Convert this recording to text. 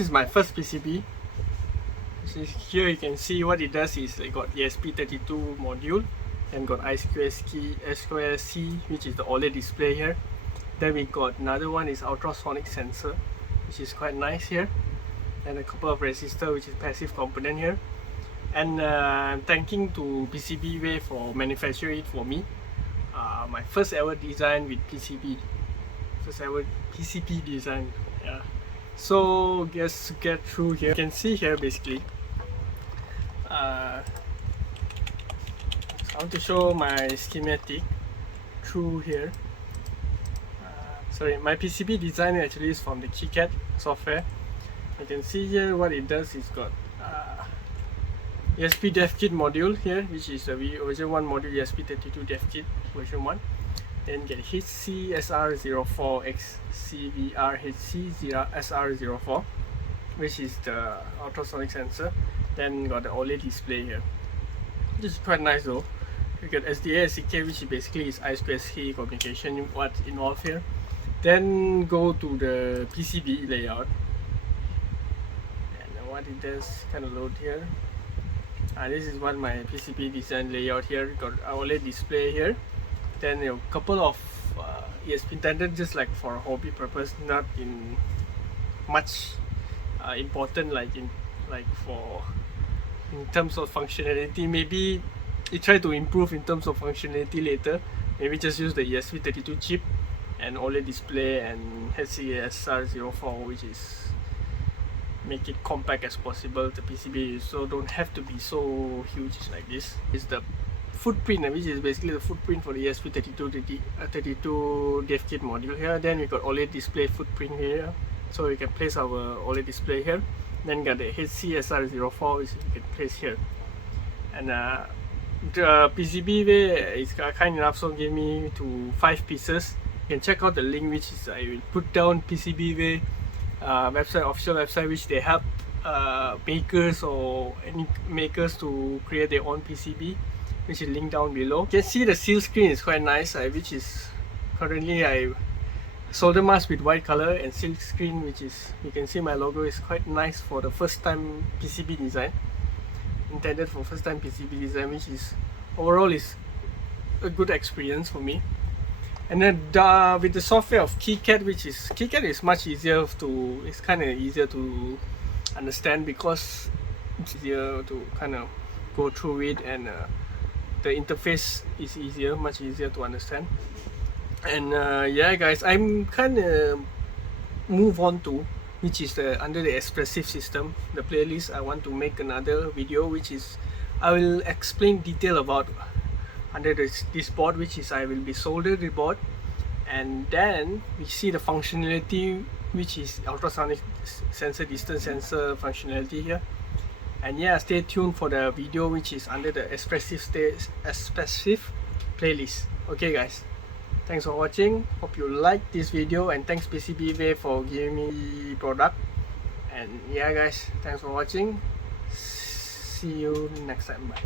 this is my first PCB. Here you can see what it does is it got ESP32 module and got I2C, which is the OLED display here. Then we got another one is ultrasonic sensor, which is quite nice here, and a couple of resistor, which is passive component here. And I'm thanking to PCBWay for manufacturing it for me. My first ever design with PCB, first ever PCB design. Yeah. So let's get through here. You can see here basically. I want to show my schematic through here. Sorry, my PCB design actually is from the KiCad software. You can see here what it does is got ESP Dev Kit module here, which is the version 1 module, ESP32 Dev Kit version 1. Then get HC-SR04 HC-SR04, which is the ultrasonic sensor. Then got the OLED display here. This is quite nice though. You get SDA, SDK, which basically is I2C communication, what's involved here. Then go to the PCB layout, and what it does kind of load here. This is what my PCB design layout here. Got OLED display here. Then a couple of ESP intended just like for a hobby purpose, not in much important in terms of functionality. Maybe it try to improve in terms of functionality later. Maybe just use the ESP32 chip and OLED display and HC-SR04, which is make it compact as possible, the PCB, so don't have to be so huge like this. It's the footprint, which is basically the footprint for the ESP32 Dev Kit module here. Then we got OLED display footprint here, so we can place our OLED display here. Then got the HC-SR04, which we can place here. And the PCBWay is kind enough, so give me to 5 pieces. You can check out the link, which is I will put down PCBWay website, official website, which they help makers or any makers to create their own PCB, which is linked down below. You can see the seal screen is quite nice, which is currently I solder mask with white color and seal screen, which is, you can see my logo is quite nice for the first time PCB design, intended for first time PCB design, which is overall is a good experience for me. And then with the software of KiCad, KiCad is much easier to, it's kind of easier to understand because it's easier to kind of go through it, and the interface is easier, much easier to understand. And yeah guys, I'm kind of move on to, which is under the expressive system, the playlist. I want to make another video which is I will explain detail about under this board, which is I will be solder the board, and then we see the functionality, which is ultrasonic sensor, distance sensor functionality here. And yeah, stay tuned for the video which is under the expressive playlist. Okay guys, thanks for watching, hope you like this video, and thanks PCBWay for giving me the product. And yeah guys, thanks for watching, see you next time, bye.